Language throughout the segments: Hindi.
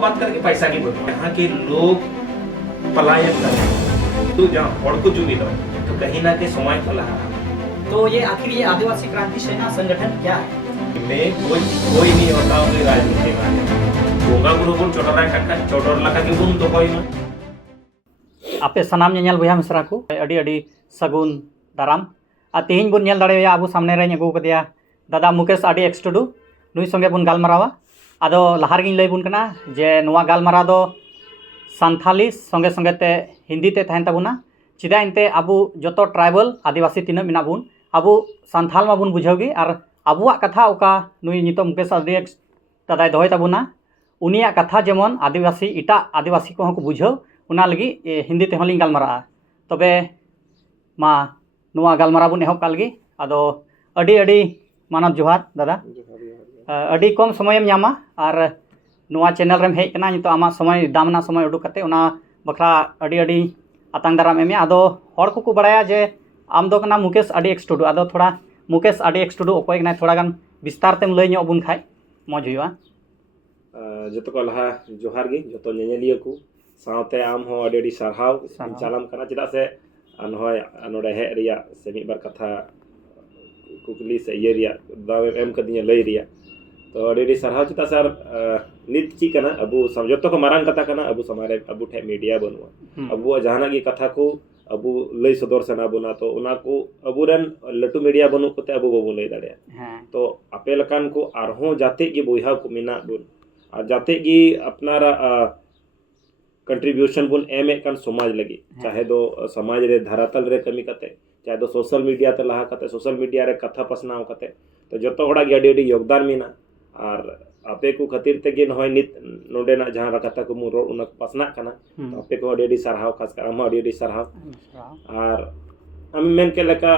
बात करके पैसा की बनो यहाँ के लोग पलायन कर रहे हैं तो जहाँ और को जुड़ी तो कहीं ना कहीं समाज को लगा। तो ये आखिर ये आदिवासी क्रांति सेना संगठन क्या है? में कोई नहीं होता कोई राजनीति में बोंगा बुरु बुन चोटर लगा के बुन दोहई में आपे सनाम नेल बया मिश्रा को अड़ी अड़ी सगुन दाराम आ तेहिं बुन नेल दाड़ेया आबो सामने रे अगू कदिया दादा मुकेश आडी एक्स टुडू नुई संगे बुन गालमारावा आदो लहार गिन लई बुन कना जे नोवा गालमाराव दो सान्थाली संगे संगे ते हिंदी ते तहन ताबुना चिदा इनते आबो जतो ट्राइबल आदिवासी तीना मिना बुन आबो सान्थाल मा बुन बुझावगी और आबुआ कथा ओका नुई नितो मुकेश आडी एक्स दादाय दोहय ताबुना उनिया कथा जेमन आदिवासी इटा आदिवासी को को बुझाव उना लगी हिंदी ते हलिंग गालमारा तबे मा नुआ गालमारा बुन एहब कालगी आदो अडी अडी मानव जोहार दादा अडी कम समय नामा और नुआ चैनल रेम हेज कना नितो आमा समय दामना समय उडुक कते उना बखरा अडी अडी आतांग दाराम एमे आदो हर को बड़ाया जे आम दो कना मुकेश आडी एक्स टुडू आदो थोड़ा मुकेश आडी एक्स टुडू अकोय कना थोड़ा गान विस्तार तेम लय ᱧᱚᱜ बुन खाय मौज हुआ जतो को लहा जोहार गी जतो नेनेलिया को सावते आम हो अडी अडी सरहाव चालाम कना चिदा से अनहोय नोडे हे रिया से मिबार कथा कुकली से ये रिया दाव एम कदिया लय रिया तो अडी अडी सरहाव चिता सर नित ची कना अबु समझतो को मारांग कथा कना अबु समारे अबु ठे मीडिया बनवा अबु जहाना की कथा को अबु लय सदर सना बुना तो उना को अबुरन लटू मीडिया बनु कोते अबु बबु लय दाड़े तो आपे लकान को आरहो जाते की बोइहा को मिना बुन और जाते की अपनारा कंट्रीब्यूशन बुन एम कान समाज लगी चाहे दो समाज रे धरातल रे कमी कते चाहे दो सोशल मीडिया ते लहा कते सोशल मीडिया रे कथा पसनाव कते तो जतो होड़ा गे अडी योगदान मिना और आपे को खातिर तेगे नहय नित नोडेना जहां कथा को मुरो उना पसना कना तो आपे को अडी सरहाव खास कर हम अडी सरहाव और हम मेन के लेका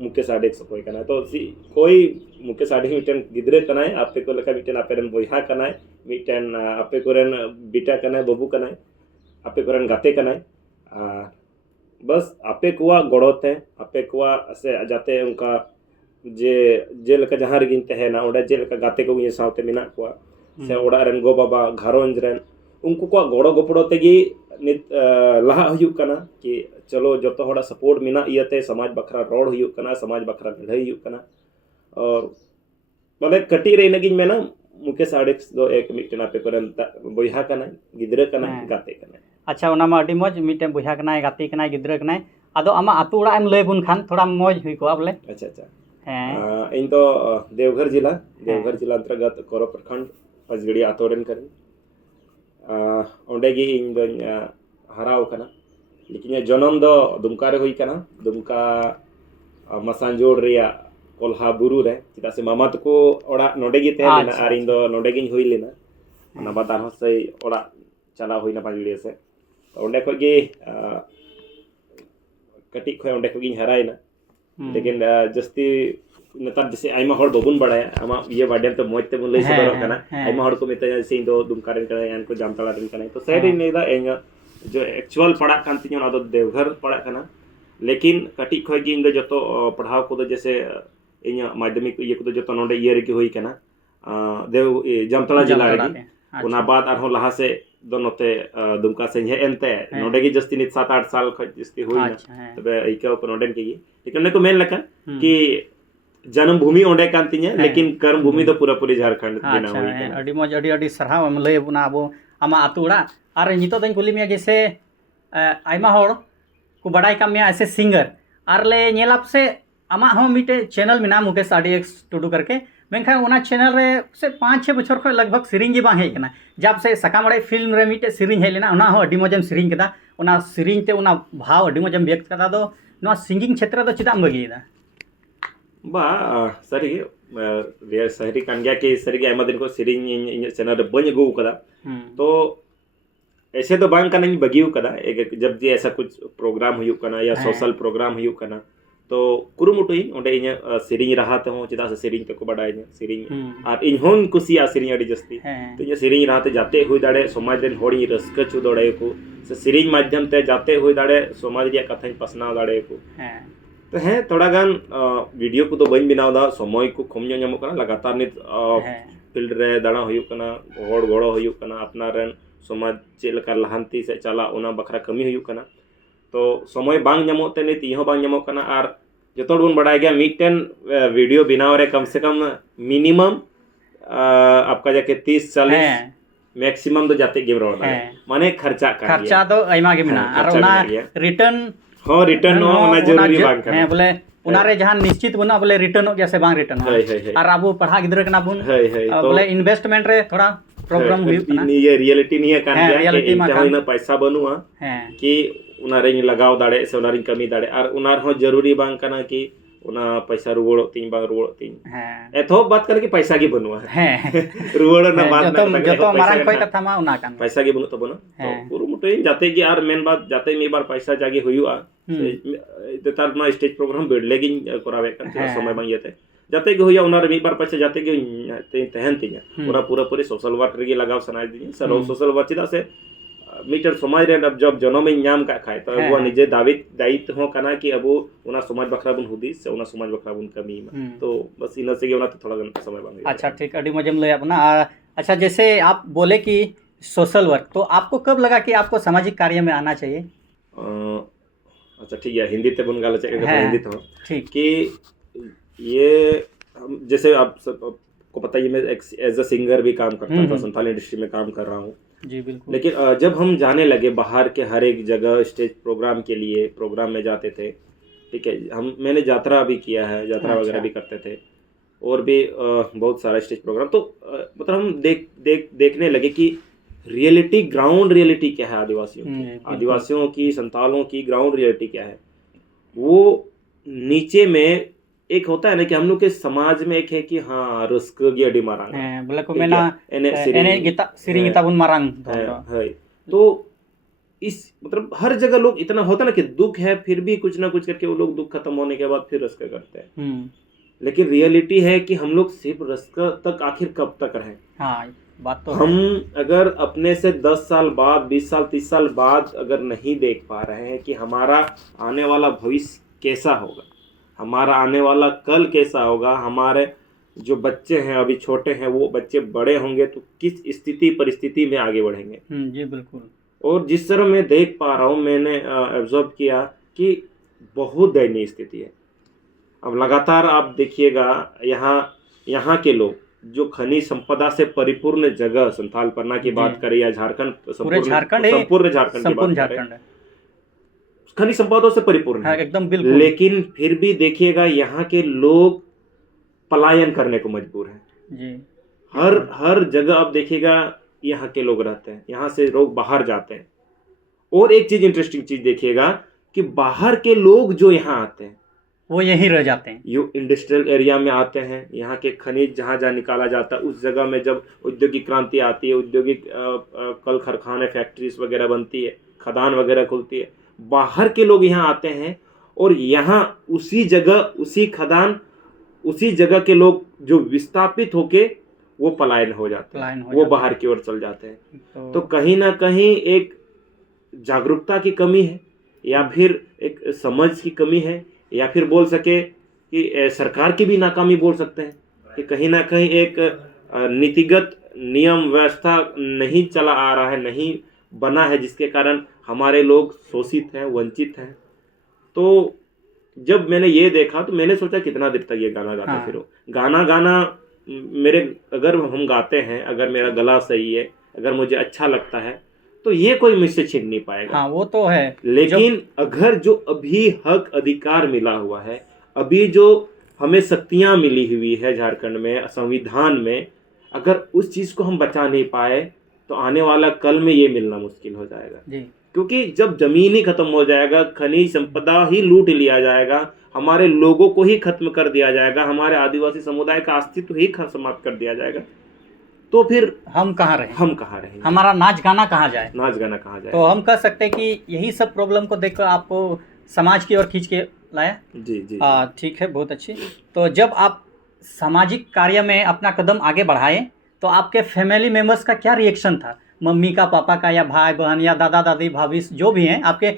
मुकेश आडी सपोय कना तो कोई मुकेश आडी मिटन गिदरे कनाय आपे को लेका मिटन आपे रन बोइहा कनाय मिटन आपे को रन बिटा कनाय बबू कनाय आपे को रन गाते कनाय बस आपे को गड़ोते आपे को से जाते उनका जे जेलका जहां रे गिन तहना ओडा जेलका गाते को ये सावते मिना को से ओडा रन गो बाबा घरोंज रन उनको को गड़ो गपड़ो तेगी नित लहा हुयु कना कि चलो जतो होड़ा सपोर्ट मिना इयते समाज बखरा रोड हुयु कना समाज बखरा लड़ाई हुयु कना और माने कटी रे नगिन में ना मुकेश आडेक्स दो एक मिटना पे करन बोइहा कना गिदरे कना गाते कना अच्छा ओना मा अडी मौज मिटे बोइहा कना गाते कना गिदरे कना आदो आमा आतु उड़ा एम लय बुन खान थोड़ा मौज हुई को बोले अच्छा अच्छा इन तो देवघर जिला अंतर्गत कोरो प्रखंड पजगड़ी आतोरेन करें ओंडेगी इन दो हराव कना लेकिन जन्म दो दुमका रे हुई कना दुमका मसांजोड़ रिया कोल्हा बुरु रे चिता से मामा तको ओड़ा नोडेगी तेना आर इन दो नोडेगी हुई लेना ना बातार हो से ओड़ा चला हुई ना पजगड़ी से तो ओंडे को गे कटी खय ओंडे को गी हरायना लेकिन जस्ती नतार जैसे आइमा हड़ बबुन बड़ाया आमा ये बाडियम तो मोज ते लय सदर कना आइमा हड़ को मेता से दो दुमकारन कना यान को जामतालारन कना तो सेरी नेदा एंगा जो एक्चुअल पढ़ा कांति ना दो देवघर पढ़ा कना लेकिन कटी खय गिन दो जतो पढ़ाव को जैसे इኛ माध्यमिक ये को जतो नोडे ये रे की होई कना देव जामताला जिला रे उना बाद आरो लहा से दो नोते दुमका से हे एनते नोडे की जस्ती नित 7-8 साल ख जस्ती होई ना तबे इका को नोडेन की लेकिन ने को मेन लका कि जन्म भूमि ओंडे कांतिnya लेकिन कर्म भूमि तो पूरा पूरी झारखंड बिना हुई है अडी मौज अडी सरहाव हम लय बुना अबो आमा आतु उड़ा और नितो दन कुली मिया जैसे आइमा होड़ को बड़ाई काम मिया ऐसे सिंगर और ले नेलाप से आमा हो मिटे चैनल मिना मुकेश आडी एक्स टुडू करके मेनखा उना चैनल रे से 5-6 बछर खय लगभग सिरिंग गे बांग हे कना जब से सकामड़े फिल्म रे मिटे सिरिंग हे लेना उना हो अडी मौजम सिरिंग कदा उना सिरिंग ते उना भाव अडी मौजम व्यक्त कदा दो नो सिंगिंग क्षेत्र दो चिदाम बगीदा बा सरी रे सहरी कान गया कि सरी के दिन को सिरिंग इन चैनल बन गु कदा तो ऐसे तो बांग कना बगियु कदा एक जब जी ऐसा कुछ प्रोग्राम हुयु कना या सोशल प्रोग्राम हुयु कना तो कुरुमुटुई ओंडे इन सिरिंग रहा ते हो चिदा से सिरिंग ते को बडाय सिरिंग और इन होन कुसिया सिरिंग अडी जस्ती तो ये सिरिंग रहा ते जाते हुई दाड़े समाज रेन होड़ी रस्क छु दड़े को से सिरिंग माध्यम ते जाते हुई दाड़े समाज रिया कथा पसना दाड़े को तो हैं थोड़ा गान वीडियो को तो बन बनाव दा समय को कम ᱧᱚᱜ ᱧᱟᱢᱚᱜ ᱠᱟᱱᱟ लगातार नित फील्ड रे दाड़ा हुयुक कना होड़ गोड़ो हुयुक कना अपना रन समाज चेक लेका लहांती से चला उना बखरा कमी हुयुक कना तो समय बांग ᱧᱟᱢᱚᱜ ते नित इहो बांग ᱧᱟᱢᱚᱜ कना आर जतो बन बड़ाय गया मिटन वीडियो बनाव रे कम से कम मिनिमम आपका जाके 30-40 मैक्सिमम तो जाते गेम रोड माने खर्चा कर खर्चा तो आयमा गे मेना और उना रिटर्न हो रिटर्न हो ना जरूरी बांग कर है बोले उना रे जहां निश्चित बना बोले रिटर्न हो गया से बांग रिटर्न और अब पढ़ा गिदरे कना बुन बोले इन्वेस्टमेंट रे थोड़ा प्रॉब्लम हुई कना ये रियलिटी नहीं है कान गया कि इतना पैसा बनुआ कि उना रे लगाव दाड़े से उना रे कमी दाड़े और उना हो जरूरी बांग कना कि उना पैसा रुवड़ो तीन बांग रुवड़ो तीन एथो बात करे कि पैसा की बनवा है रुवड़ो ना बात ना जतो मारन कोई कथा मा उना कान पैसा की बनु तो बनो तो पुरु मुटे जाते कि यार मेन बात जाते में बार पैसा जागे हुयुआ तार ना स्टेज प्रोग्राम बेडलेगी करावे kan समय बांग येते जाते कि हुया उना रे में बार पैसा जाते कि तहन तिया पूरा पूरा पूरी सोशल वर्क रे लगाव सनाय दी सर सोशल वर्क चिदा से मीटर समाज रे अब जब जन्म ᱧᱟᱢ का खाय तो वो निजे दायित्व हो कना कि अब उना समाज बखरा बुन हुदी से उना समाज बखरा बुन कमी तो बस इना से उना तो थोड़ा समय बांग अच्छा ठीक अडी मजम ले अपना अच्छा जैसे आप बोले कि सोशल वर्क तो आपको कब लगा कि आपको सामाजिक कार्य में आना चाहिए अच्छा ठीक है हिंदी ते बुन गाला चाहिए हिंदी तो ठीक कि ये जैसे आप सबको पता है मैं एज अ सिंगर भी काम करता था संथाली इंडस्ट्री में काम कर रहा हूँ जी बिल्कुल लेकिन जब हम जाने लगे बाहर के हर एक जगह स्टेज प्रोग्राम के लिए प्रोग्राम में जाते थे ठीक है मैंने यात्रा भी किया है यात्रा वगैरह भी करते थे और भी बहुत सारा स्टेज प्रोग्राम तो मतलब हम देखने लगे कि रियलिटी ग्राउंड रियलिटी क्या है आदिवासियों की संतालों की ग्राउंड रियलिटी क्या है वो नीचे में एक होता है ना कि हम लोग के समाज में एक है कि हाँ रस्क गियाडी मारांग बोले को मेना एने गीता सिरी गीता बुन मारांग है तो इस मतलब हर जगह लोग इतना होता ना कि दुख है फिर भी कुछ ना कुछ करके वो लोग दुख खत्म होने के बाद फिर रस्क करते हैं लेकिन रियलिटी है कि हम लोग सिर्फ रस्क तक आखिर कब तक रहे बात तो हम अगर अपने से 10 साल बाद 20 साल 30 साल बाद अगर नहीं देख पा रहे हैं कि हमारा आने वाला भविष्य कैसा होगा हमारा आने वाला कल कैसा होगा हमारे जो बच्चे हैं अभी छोटे हैं वो बच्चे बड़े होंगे तो किस स्थिति परिस्थिति में आगे बढ़ेंगे जी बिल्कुल और जिस तरह मैं देख पा रहा हूँ मैंने ऑब्जर्व किया कि बहुत दयनीय स्थिति है अब लगातार आप देखिएगा यहाँ के लोग जो खनिज संपदा से परिपूर्ण जगह संथाल परना की बात करें या झारखंड संपूर्ण झारखंड की बात करें खनिज संपदाओं से परिपूर्ण है एकदम बिल्कुल लेकिन फिर भी देखिएगा यहाँ के लोग पलायन करने को मजबूर हैं जी हर जगह आप देखिएगा यहाँ के लोग रहते हैं यहाँ से लोग बाहर जाते हैं और एक चीज इंटरेस्टिंग चीज देखिएगा कि बाहर के लोग जो यहाँ आते हैं वो यहीं रह जाते हैं यो इंडस्ट्रियल एरिया में आते हैं यहाँ के खनिज जहाँ जहाँ निकाला जाता है उस जगह में जब औद्योगिक क्रांति आती है औद्योगिक कल कारखाने फैक्ट्रीज वगैरह बनती है खदान वगैरह खुलती है बाहर के लोग यहाँ आते हैं और यहाँ उसी जगह उसी खदान उसी जगह के लोग जो विस्थापित होके वो पलायन हो जाते हैं वो बाहर की ओर चल जाते हैं तो कहीं ना कहीं एक जागरूकता की कमी है या फिर एक समझ की कमी है या फिर बोल सके कि सरकार की भी नाकामी बोल सकते हैं कि कहीं ना कहीं एक नीतिगत नियम व्यवस्था नहीं चला आ रहा है नहीं बना है जिसके कारण हमारे लोग शोषित हैं वंचित हैं तो जब मैंने ये देखा तो मैंने सोचा कितना देर तक ये गाना गाते फिरो गाना मेरे अगर हम गाते हैं अगर मेरा गला सही है अगर मुझे अच्छा लगता है तो ये कोई मुझसे छीन नहीं पाएगा वो तो है लेकिन अगर जो अभी हक अधिकार मिला हुआ है अभी जो हमें शक्तियां मिली हुई है झारखंड में संविधान में अगर उस चीज को हम बचा नहीं पाए तो आने वाला कल में ये मिलना मुश्किल हो जाएगा जी क्योंकि जब जमीन ही खत्म हो जाएगा खनिज संपदा ही लूट लिया जाएगा हमारे लोगों को ही खत्म कर दिया जाएगा हमारे आदिवासी समुदाय का अस्तित्व ही समाप्त कर दिया जाएगा तो फिर हम कहाँ रहेंगे हमारा नाच गाना कहाँ जाए तो हम कह सकते हैं कि यही सब प्रॉब्लम को देखकर आपको समाज की ओर खींच के लाया जी ठीक है बहुत अच्छी तो जब आप सामाजिक कार्य में अपना कदम आगे बढ़ाए तो आपके फैमिली मेम्बर्स का क्या रिएक्शन था मम्मी का पापा का या भाई बहन या दादा दादी भाभी जो भी हैं आपके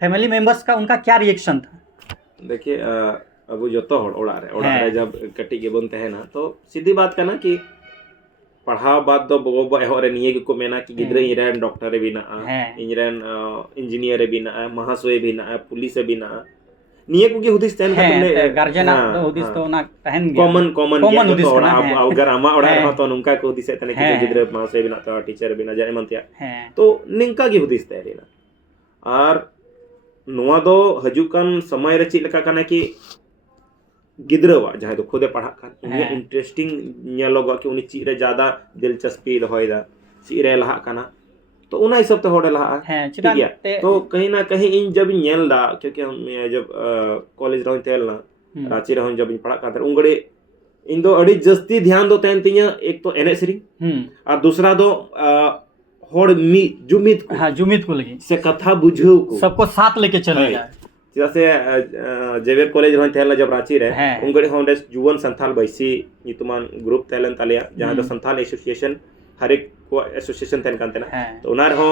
फैमिली मेम्बर्स का उनका क्या रिएक्शन था देखिए अब जो तो ओड़ा रहे जब कटी के बनते हैं ना तो सीधी बात का ना कि पढ़ाव बाद दो बगोबा एहो रे निये को मेना कि गिद्रे इरेन डॉक्टर रे बिना इरेन इंजीनियर रे बिना महाशय बिना पुलिस रे बिना निये को हुदिस तहन का गार्जियन हुदिस तो ना तहन कॉमन हुदिस ओड़ा अगर आमा ओड़ा रहा तो नुका को हुदिस तने कि गिद्रे महाशय बिना तो टीचर बिना जाय मनतिया तो निंका गे हुदिस तहरेना और नोआ दो हजुकान समय रे चि लका कना कि गिद्रवा जहाँ तो खुदे पढ़ा खान इंटरेस्टिंग नेलोगा कि उनी चीज रे ज्यादा दिलचस्पी दोहयदा चीज रे लहा कना तो उना हिसाब ते होड़े लहा ठीक है तो कहीं ना कहीं इन जब नेल दा क्योंकि हम जब कॉलेज रहन तेलना रांची रहन जब पढ़ा कातर उंगड़े इन दो अड़ी जस्ती ध्यान दो तैन तिया एक तो एने सरी और दूसरा दो होड़ मी जुमित को लगी से कथा बुझो को सबको साथ लेके चलेगा जैसे जेवियर कॉलेज रहन तेला जब रांची रे उंगड़े होंडे जुवन संथाल बैसी नितुमान ग्रुप तेलन तालिया जहां द संथाल एसोसिएशन हर एक को एसोसिएशन तेन कांते ना तो उनार हो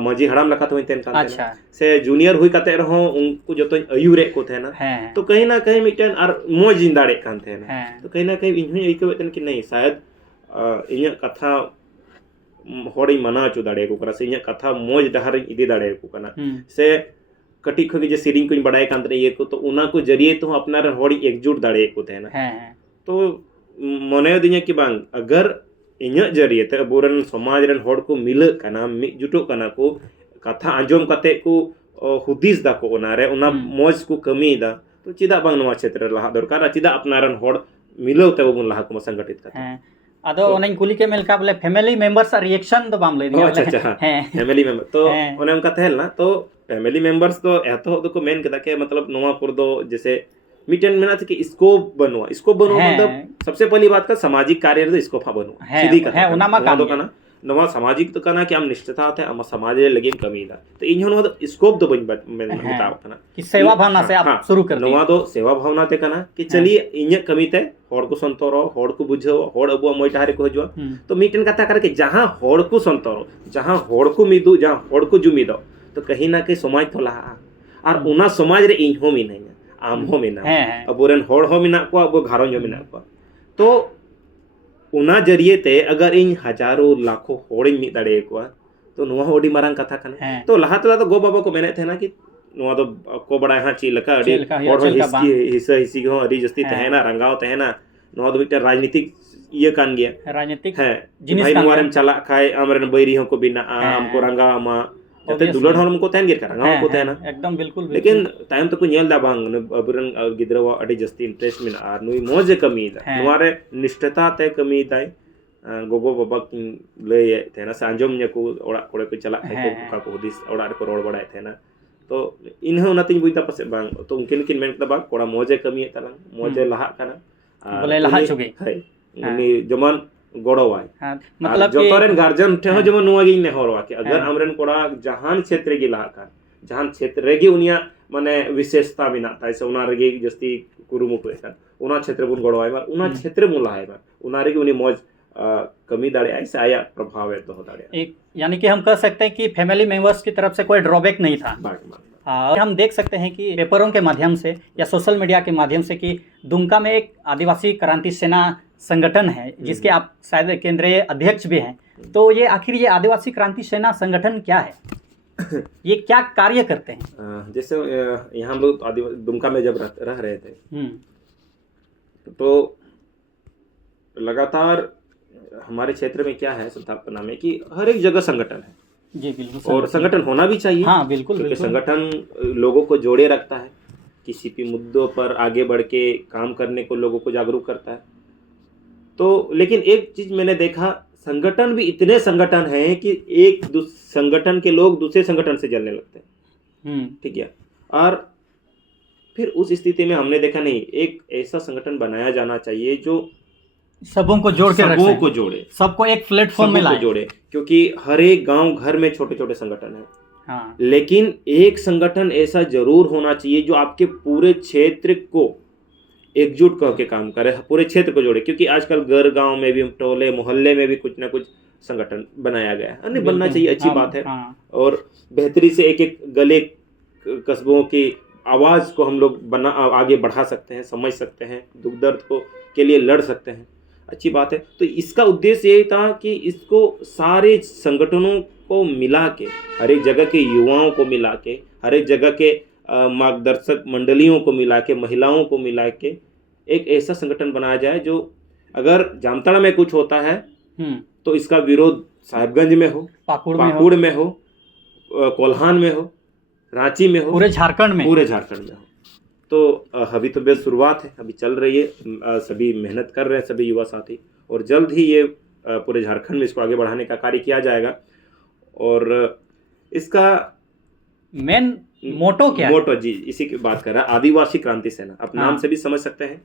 मजी हड़ाम लखा तो तेन कांते से जूनियर हुई काते रहो उनको जतो अयुरे को थे ना तो कहीं ना कहीं मिटन और मोज जिंदाड़े कांते ना तो कहीं ना कहीं इन्हों इको तन कि नहीं शायद इन्या कथा होड़ी मना चु दाड़े को करा से इन्या कथा मोज डहर इदी दाड़े को कना से कटी खगे जे सीरिंग को बड़ाई कांतरे ये को तो उना को जरिए तो अपना होड़ी एकजुट दाड़े को थे ना तो मने दिया कि बांग अगर इन्या जरिए ते अबोरन समाज रन होड़ को मिल कना मिजुटो कना को कथा आंजोम कते को हुदिस दा को ओनारे उना मोज को कमी दा तो चिदा बांग नवा क्षेत्र लहा दरकार चिदा अपना रन होड़ मिलो ते बबुन लहा को संगठित करते आदो ओनन कुली के मेलका बोले फैमिली मेंबर्स रिएक्शन दो बाम ले दिया अच्छा फैमिली मेंबर तो ओने उनका तहल ना तो फैमिली मेंबर्स तो एतो को मेन कदा के मतलब नवा पुर दो जैसे मीटन में ना कि स्कोप बनवा मतलब सबसे पहली बात का सामाजिक कार्य रे स्कोप बनवा सीधी कथा है उनामा का ना नवा सामाजिक तो कना कि हम निष्ठता थे हम समाज रे लगे कमी दा तो इन होनो स्कोप दो बन बताओ कना कि सेवा भावना से आप शुरू कर नवा दो सेवा भावना ते कना कि चलिए इन्य कमी ते होड़ को संतोरो होड़ को बुझो होड़ अबुआ मोय टारे को हजवा तो मीटन कथा कर के जहां होड़ को संतोरो जहां होड़ को मिदु जहां होड़ को जुमिदो तो कहीं ना कहीं समाज तो लहा और उना समाज रे इन हो मिना आम हो मिना अबोरन होड़ हो मिना को अब घारों जो मिना को तो उना जरिए ते अगर इन हजारों लाखों होड़ मिद दाड़े को तो नुआ होड़ी मारंग कथा कना तो लहा तला तो गो बाबा को मेने थे ना कि नुआ तो को बड़ा हां ची लका अडी होड़ हिस्सा हिस्सी को अडी जस्ती तहेना रंगाव तहेना नुआ तो बिटा राजनीतिक ये कान गया राजनीतिक है जिनिस भाई नुआरम चला खाए आमरन बैरी हो को बिना हमको रंगा मा जते दुलड़ हरम को तहन गिर कर रंगा को तहना एकदम बिल्कुल लेकिन टाइम तो को नेल दा बांग अबरन गिद्रवा अडी जस्ती इंटरेस्ट मिन आ नुई मोजे कमी दा नुआरे निष्ठता ते कमी दाई गोगो बाबा की ले थेना सांजोम ने को ओड़ा कोड़े को चला खाय को का को दिस ओड़ा को रोड बड़ाय थेना तो इनह उनातिन बुइता पसे बांग तो उनकिन किन मेन दा बांग कोड़ा मोजे कमी तला मोजे लहा कना बोले लहा चुगे है उनी जमान गोड़वाय मतलब जो तोरेन गार्जियन ठे जमन नुआ गी ने होरवा के अगर हमरन कोड़ा जहान क्षेत्र गी लहा का जहान क्षेत्र रेगी उनिया माने विशेषता बिना ताइसे उना रेगी जस्ती कुरुमुटु एसन उना क्षेत्र बुन गोड़वाय बा उना क्षेत्र मुन लहाय बा उना रेगी उनी मौज कमी दाड़े ऐसे आया प्रभाव है तो दाड़े एक यानी कि हम कह सकते हैं कि फैमिली मेंबर्स की तरफ से कोई ड्रॉबैक नहीं था और हम देख सकते हैं कि पेपरों के माध्यम से या सोशल मीडिया के माध्यम से कि दुमका में एक आदिवासी क्रांति सेना संगठन है जिसके आप शायद केंद्रीय अध्यक्ष भी हैं तो ये आखिर ये आदिवासी क्रांति सेना संगठन क्या है ये क्या कार्य करते हैं जैसे यहाँ हम लोग दुमका में जब रह रहे थे तो लगातार हमारे क्षेत्र में क्या है स्थापना में कि हर एक जगह संगठन है जी बिल्कुल और संगठन होना भी चाहिए हाँ बिल्कुल क्योंकि संगठन लोगों को जोड़े रखता है किसी भी मुद्दों पर आगे बढ़ के काम करने को लोगों को जागरूक करता है तो लेकिन एक चीज मैंने देखा संगठन भी इतने संगठन हैं कि एक संगठन के लोग दूसरे संगठन से जलने लगते हैं ठीक है और फिर उस स्थिति में हमने देखा नहीं एक ऐसा संगठन बनाया जाना चाहिए जो सबों को जोड़ के सबों को जोड़े सबको एक प्लेटफॉर्म में लाए जोड़े क्योंकि हर एक गांव घर में छोटे छोटे संगठन है हाँ। लेकिन एक संगठन ऐसा जरूर होना चाहिए जो आपके पूरे क्षेत्र को एकजुट करके काम करे पूरे क्षेत्र को जोड़े क्योंकि आजकल घर गांव में भी टोले मोहल्ले में भी कुछ ना कुछ संगठन बनाया गया है नहीं बनना चाहिए अच्छी बात है और बेहतरी से एक एक गले कस्बों की आवाज को हम लोग आगे बढ़ा सकते हैं समझ सकते हैं दुख दर्द को के लिए लड़ सकते हैं अच्छी बात है। तो इसका उद्देश्य यही था कि इसको सारे संगठनों को मिला के, हर एक जगह के युवाओं को मिला के, हर एक जगह के मार्गदर्शक मंडलियों को मिला के, महिलाओं को मिला के एक ऐसा संगठन बनाया जाए जो अगर जामताड़ा में कुछ होता है तो इसका विरोध साहिबगंज में हो, पाकुड़ में हो, कोल्हान में हो, रांची में हो, पूरे झारखंड में हो। तो अभी तो बेस्ट शुरुआत है, अभी चल रही है, सभी मेहनत कर रहे हैं सभी युवा साथी, और जल्द ही ये पूरे झारखंड में इसको आगे बढ़ाने का कार्य किया जाएगा। और इसका मेन मोटो क्या है? मोटो जी इसी की बात कर रहा है, आदिवासी क्रांति सेना, आप नाम से भी समझ सकते हैं।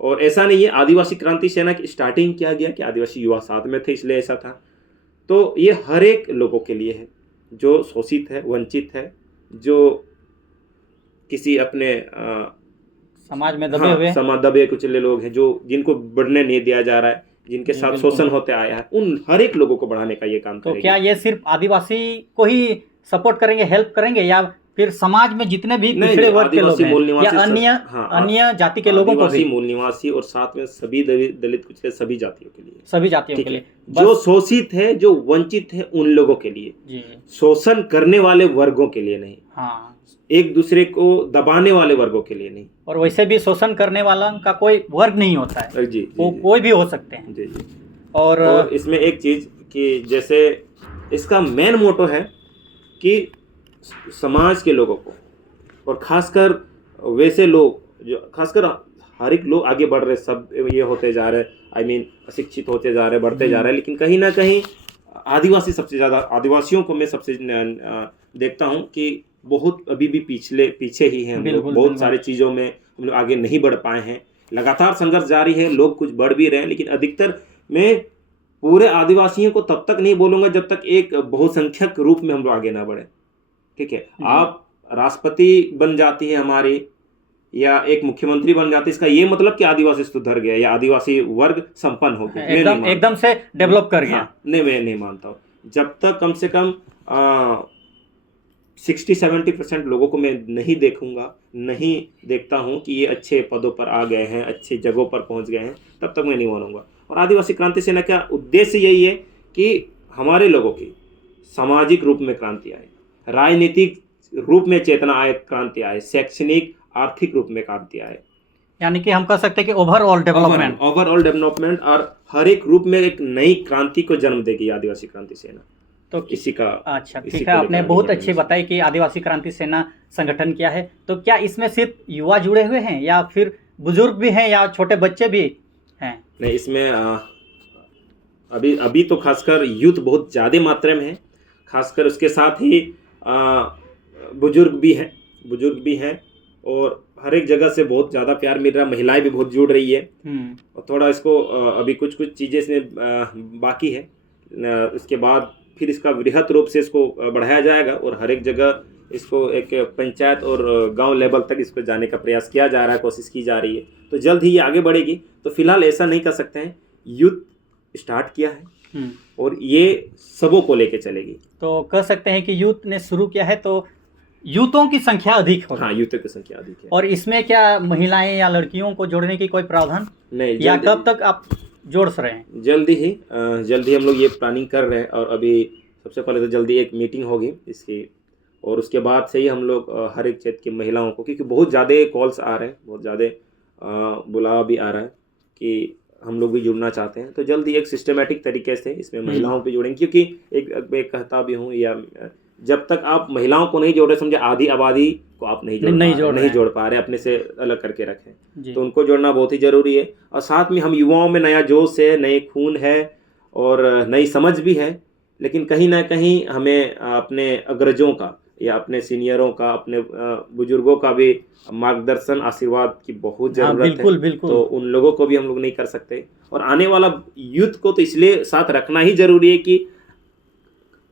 और ऐसा नहीं है, आदिवासी क्रांति सेना की स्टार्टिंग किया गया कि आदिवासी युवा साथ में थे इसलिए ऐसा था। तो ये हर एक लोगों के लिए है जो शोषित है, वंचित है, जो किसी अपने समाज में दबे हुए, दबे कुचले लोग हैं, जो जिनको बढ़ने नहीं दिया जा रहा है, जिनके साथ शोषण होते आया है, उन हर एक लोगों को बढ़ाने का ये काम करेगा। तो क्या ये सिर्फ आदिवासी को ही सपोर्ट करेंगे, हेल्प करेंगे, या फिर समाज में जितने भी पिछड़े वर्ग के लोग हैं या अन्य जाति के लोगों को भी? मूल निवासी और साथ में सभी दलित कुचले सभी जातियों के लिए, सभी जातियों के लिए, जो शोषित है, जो वंचित है, उन लोगों के लिए, शोषण करने वाले वर्गों के लिए नहीं, एक दूसरे को दबाने वाले वर्गों के लिए नहीं। और वैसे भी शोषण करने वाला का कोई वर्ग नहीं होता है, वो कोई भी हो सकते हैं। जी जी। और इसमें एक चीज कि जैसे इसका मेन मोटो है कि समाज के लोगों को, और खासकर वैसे लोग जो, खासकर हर एक लोग आगे बढ़ रहे, सब ये होते जा रहे, आई मीन अशिक्षित होते जा रहे, बढ़ते जा रहे, लेकिन कहीं ना कहीं आदिवासी सबसे ज़्यादा, आदिवासियों को मैं सबसे देखता हूँ कि बहुत अभी भी पीछे ही हैं। बहुत सारी चीज़ों में हम लोग आगे नहीं बढ़ पाए हैं। लगातार संघर्ष जारी है, लोग कुछ बढ़ भी रहे हैं, लेकिन अधिकतर मैं पूरे आदिवासियों को तब तक नहीं बोलूँगा जब तक एक बहुसंख्यक रूप में हम लोग आगे ना बढ़े। ठीक है, आप राष्ट्रपति बन जाती है हमारी, या एक मुख्यमंत्री बन जाती है, इसका ये मतलब कि आदिवासी सुधर गया या आदिवासी वर्ग संपन्न हो गया, एकदम से डेवलप कर गया। नहीं, मैं नहीं मानता हूँ। जब तक कम से कम 60-70% लोगों को मैं नहीं देखता हूँ कि ये अच्छे पदों पर आ गए हैं, अच्छे जगहों पर पहुँच गए हैं, तब तक मैं नहीं मानूंगा। और आदिवासी क्रांति सेना का उद्देश्य यही है कि हमारे लोगों की सामाजिक रूप में क्रांति आए, राजनीतिक रूप में चेतना आए, क्रांति आए, शैक्षणिक आर्थिक रूप में क्रांति आए, यानी कि हम कह सकते हैं कि ओवरऑल डेवलपमेंट और हर एक रूप में एक नई क्रांति को जन्म देगी आदिवासी क्रांति सेना। तो इसी का अच्छा, ठीक है, आपने बहुत अच्छी बताई कि आदिवासी क्रांति सेना संगठन क्या है। तो क्या इसमें सिर्फ युवा जुड़े हुए हैं या फिर बुजुर्ग भी हैं या छोटे बच्चे भी हैं? नहीं, इसमें अभी तो खासकर यूथ बहुत ज़्यादा मात्रा में है, खासकर उसके साथ ही बुजुर्ग भी हैं और हर एक जगह से बहुत ज़्यादा प्यार मिल रहा है, महिलाएं भी बहुत जुड़ रही है। और थोड़ा इसको अभी कुछ चीज़ें इसमें बाकी है, उसके बाद फिर इसका वृहत रूप से इसको बढ़ाया जाएगा और हर एक जगह इसको एक पंचायत और गांव लेवल तक इसको जाने का प्रयास किया जा रहा है, कोशिश की जा रही है। तो जल्द ही ये आगे बढ़ेगी। तो फिलहाल ऐसा नहीं कर सकते हैं, यूथ स्टार्ट किया है और ये सबों को लेके चलेगी। तो कह सकते हैं कि यूथ ने शुरू किया है तो यूथों की संख्या अधिक होगी। हाँ, यूथों की संख्या अधिक है। और इसमें क्या महिलाएं या लड़कियों को जोड़ने की कोई प्रावधान नहीं, या कब तक आप जोड़ रहे हैं? जल्दी ही हम लोग ये प्लानिंग कर रहे हैं और अभी सबसे पहले तो जल्दी एक मीटिंग होगी इसकी, और उसके बाद से ही हम लोग हर एक क्षेत्र की महिलाओं को, क्योंकि बहुत ज़्यादा कॉल्स आ रहे हैं, बहुत ज़्यादा बुलावा भी आ रहा है कि हम लोग भी जुड़ना चाहते हैं। तो जल्दी एक सिस्टमेटिक तरीके से इसमें महिलाओं को जोड़ेंगे, क्योंकि एक कहता भी हूँ, या जब तक आप महिलाओं को नहीं जोड़ रहे, समझे आधी आबादी को आप नहीं जोड़ पा रहे, अपने से अलग करके रखें, तो उनको जोड़ना बहुत ही ज़रूरी है। और साथ में हम युवाओं में नया जोश है, नए खून है और नई समझ भी है, लेकिन कहीं ना कहीं हमें अपने अग्रजों का या अपने सीनियरों का, अपने बुजुर्गों का भी मार्गदर्शन, आशीर्वाद की बहुत ज़रूरत है। बिल्कुल। तो उन लोगों को भी हम लोग नहीं कर सकते, और आने वाला यूथ को तो इसलिए साथ रखना ही जरूरी है कि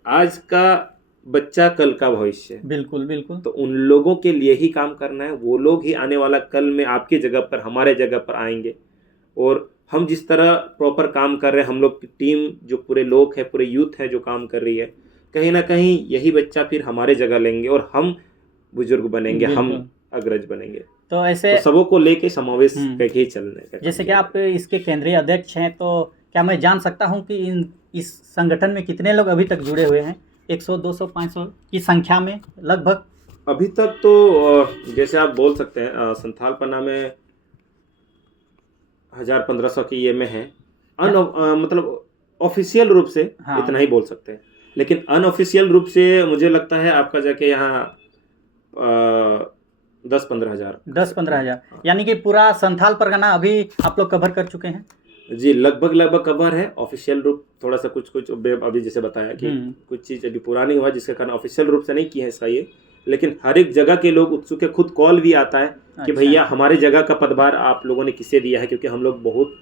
आज का बच्चा कल का भविष्य है। बिल्कुल। तो उन लोगों के लिए ही काम करना है, वो लोग ही आने वाला कल में आपकी जगह पर, हमारे जगह पर आएंगे। और हम जिस तरह प्रॉपर काम कर रहे हैं, हम लोग की टीम जो पूरे लोग हैं, पूरे यूथ है जो काम कर रही है, कहीं ना कहीं यही बच्चा फिर हमारे जगह लेंगे और हम बुजुर्ग बनेंगे, हम अग्रज बनेंगे। तो ऐसे तो सबों को लेके समावेश हम्म। करके ही चलने का जैसे काम कि आप इसके केंद्रीय अध्यक्ष हैं, तो क्या मैं जान सकता हूं कि इस संगठन में कितने लोग अभी तक जुड़े हुए हैं? 100, 200, 500 की संख्या में लगभग? अभी तक तो जैसे आप बोल सकते हैं संथाल पन्ना में 1000-1500 की ये में है। मतलब ऑफिशियल रूप से हाँ। इतना ही बोल सकते हैं, लेकिन अनऑफिशियल रूप से मुझे लगता है आपका जाके यहाँ 10-15 हजार 10-15 हज़ार, यानी कि पूरा संथाल परगना अभी आप लोग कवर कर चुके हैं? जी, लगभग कवर है। ऑफिशियल रूप थोड़ा सा कुछ अभी जैसे बताया कि कुछ चीज़ अभी पूरा नहीं हुआ, जिसके कारण ऑफिशियल रूप से नहीं किया है इसका ये, लेकिन हर एक जगह के लोग उत्सुक है। खुद कॉल भी आता है कि अच्छा। भैया हमारे जगह का पदभार आप लोगों ने किसे दिया है, क्योंकि हम लोग बहुत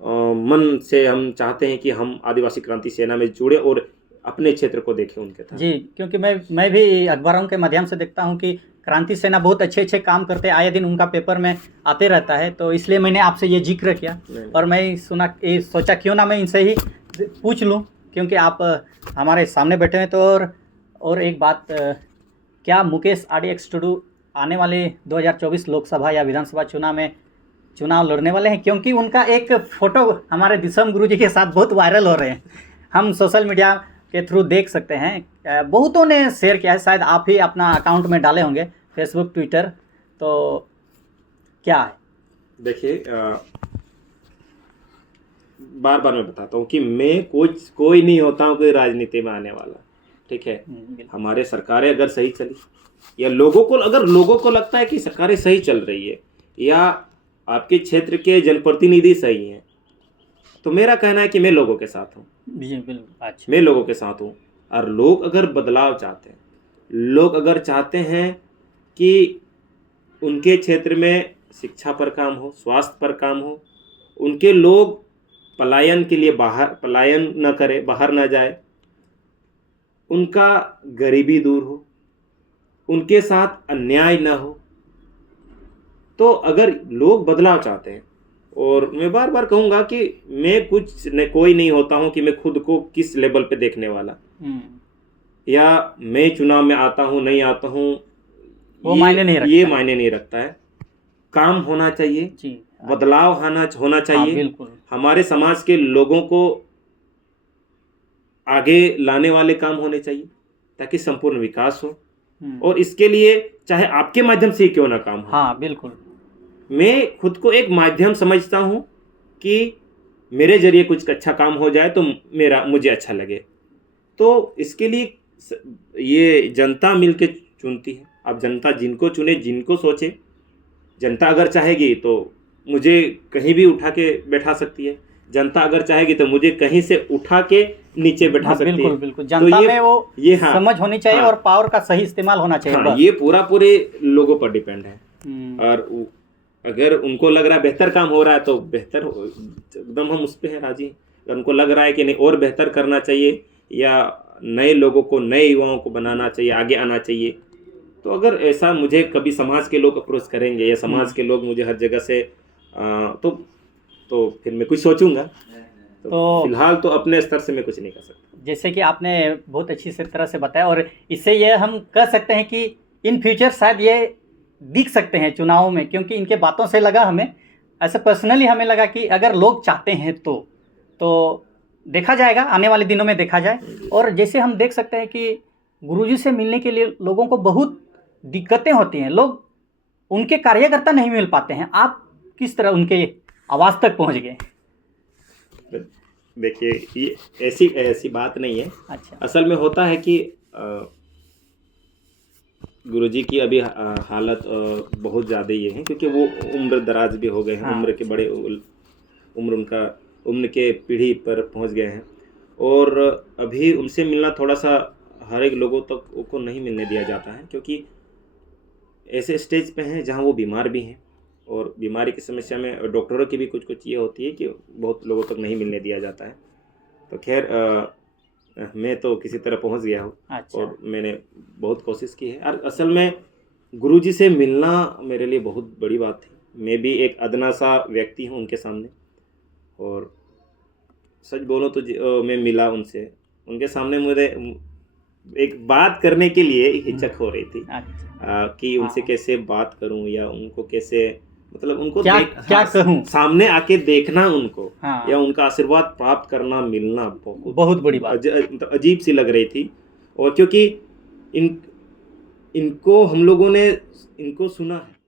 मन से हम चाहते हैं कि हम आदिवासी क्रांति सेना में जुड़े और अपने क्षेत्र को देखें उनके तरफ। जी, क्योंकि मैं भी अखबारों के माध्यम से देखता हूं कि क्रांति सेना बहुत अच्छे अच्छे काम करते, आए दिन उनका पेपर में आते रहता है, तो इसलिए मैंने आपसे ये जिक्र किया। और मैं सोचा क्यों ना मैं इनसे ही पूछ लूं, क्योंकि आप हमारे सामने बैठे हैं। तो और एक बात, क्या मुकेश आरडीएक्स टुडू आने वाले 2024 लोकसभा या विधानसभा चुनाव में चुनाव लड़ने वाले हैं? क्योंकि उनका एक फ़ोटो हमारे दिसम गुरु जी के साथ बहुत वायरल हो रहे हैं, हम सोशल मीडिया के थ्रू देख सकते हैं। बहुतों ने शेयर किया है, शायद आप ही अपना अकाउंट में डाले होंगे, फेसबुक, ट्विटर। तो क्या है? देखिए, बार बार मैं बताता हूँ कि मैं कोई नहीं होता हूँ कोई राजनीति में आने वाला, ठीक है। हमारे सरकारें अगर सही चली, या अगर लोगों को लगता है कि सरकारें सही चल रही है, या आपके क्षेत्र के जनप्रतिनिधि सही हैं, तो मेरा कहना है कि मैं लोगों के साथ हूँ। जी बिल्कुल, अच्छा। मैं लोगों के साथ हूँ। और लोग अगर बदलाव चाहते हैं, लोग अगर चाहते हैं कि उनके क्षेत्र में शिक्षा पर काम हो, स्वास्थ्य पर काम हो, उनके लोग पलायन के लिए पलायन न करे, बाहर न जाए, उनका गरीबी दूर हो, उनके साथ अन्याय न हो, तो अगर लोग बदलाव चाहते हैं, और मैं बार बार कहूँगा कि मैं कोई नहीं होता हूँ कि मैं खुद को किस लेवल पे देखने वाला, या मैं चुनाव में आता हूँ नहीं आता हूँ, वो मायने नहीं रखता। ये मायने नहीं रखता है। काम होना चाहिए जी, बदलाव होना चाहिए। हाँ, बिल्कुल। हमारे समाज के लोगों को आगे लाने वाले काम होने चाहिए, ताकि संपूर्ण विकास हो। और इसके लिए चाहे आपके माध्यम से क्यों ना काम हो, हाँ बिल्कुल, मैं खुद को एक माध्यम समझता हूँ कि मेरे जरिए कुछ अच्छा काम हो जाए तो मुझे अच्छा लगे। तो इसके लिए ये जनता मिलके चुनती है। अब जनता जिनको चुने, जिनको सोचे, जनता अगर चाहेगी तो मुझे कहीं भी उठा के बैठा सकती है, जनता अगर चाहेगी तो मुझे कहीं से उठा के नीचे बैठा सकती है। बिल्कुल बिल्कुल, जनता में वो हाँ, समझ होनी चाहिए, और पावर का सही इस्तेमाल होना चाहिए। हाँ, ये पूरे लोगों पर डिपेंड है। और अगर उनको लग रहा है बेहतर काम हो रहा है तो बेहतर एकदम हम उस पर है राजी। अगर उनको लग रहा है कि नहीं और बेहतर करना चाहिए, या नए लोगों को, नए युवाओं को बनाना चाहिए, आगे आना चाहिए, तो अगर ऐसा मुझे कभी समाज के लोग अप्रोच करेंगे, या समाज के लोग मुझे हर जगह से तो फिर मैं कुछ सोचूंगा। तो फिलहाल तो अपने स्तर से मैं कुछ नहीं कर सकता। जैसे कि आपने बहुत अच्छी तरह से बताया, और इससे ये हम कह सकते हैं कि इन फ्यूचर शायद ये दिख सकते हैं चुनावों में, क्योंकि इनके बातों से लगा हमें, ऐसे पर्सनली हमें लगा कि अगर लोग चाहते हैं तो देखा जाएगा, आने वाले दिनों में देखा जाए। और जैसे हम देख सकते हैं कि गुरुजी से मिलने के लिए लोगों को बहुत दिक्कतें होती हैं, लोग उनके कार्यकर्ता नहीं मिल पाते हैं। आप किस तरह उनके आवाज़ तक पहुंच गए? देखिए, ये ऐसी बात नहीं है। अच्छा। असल में होता है कि गुरुजी की अभी हालत बहुत ज़्यादा ये है, क्योंकि वो उम्र दराज भी हो गए हैं। हाँ, उम्र के बड़े उम्र के पीढ़ी पर पहुंच गए हैं, और अभी उनसे मिलना थोड़ा सा हर एक लोगों तक को नहीं मिलने दिया जाता है, क्योंकि ऐसे स्टेज पे हैं जहां वो बीमार भी हैं, और बीमारी की समस्या में डॉक्टरों की भी कुछ ये होती है कि बहुत लोगों तक नहीं मिलने दिया जाता है। तो खैर, मैं तो किसी तरह पहुंच गया हूँ। अच्छा। और मैंने बहुत कोशिश की है। और असल में गुरुजी से मिलना मेरे लिए बहुत बड़ी बात थी। मैं भी एक अदना सा व्यक्ति हूँ उनके सामने, और सच बोलो तो मैं मिला उनसे, उनके सामने एक बात करने के लिए हिचक हो रही थी अच्छा कि उनसे हाँ। कैसे बात करूं या उनको कैसे मतलब उनको क्या क्या कहूँ। सामने आके देखना उनको हाँ या उनका आशीर्वाद प्राप्त करना मिलना बहुत बड़ी बात। मतलब अजीब सी लग रही थी। और क्योंकि इनको हम लोगों ने इनको सुना है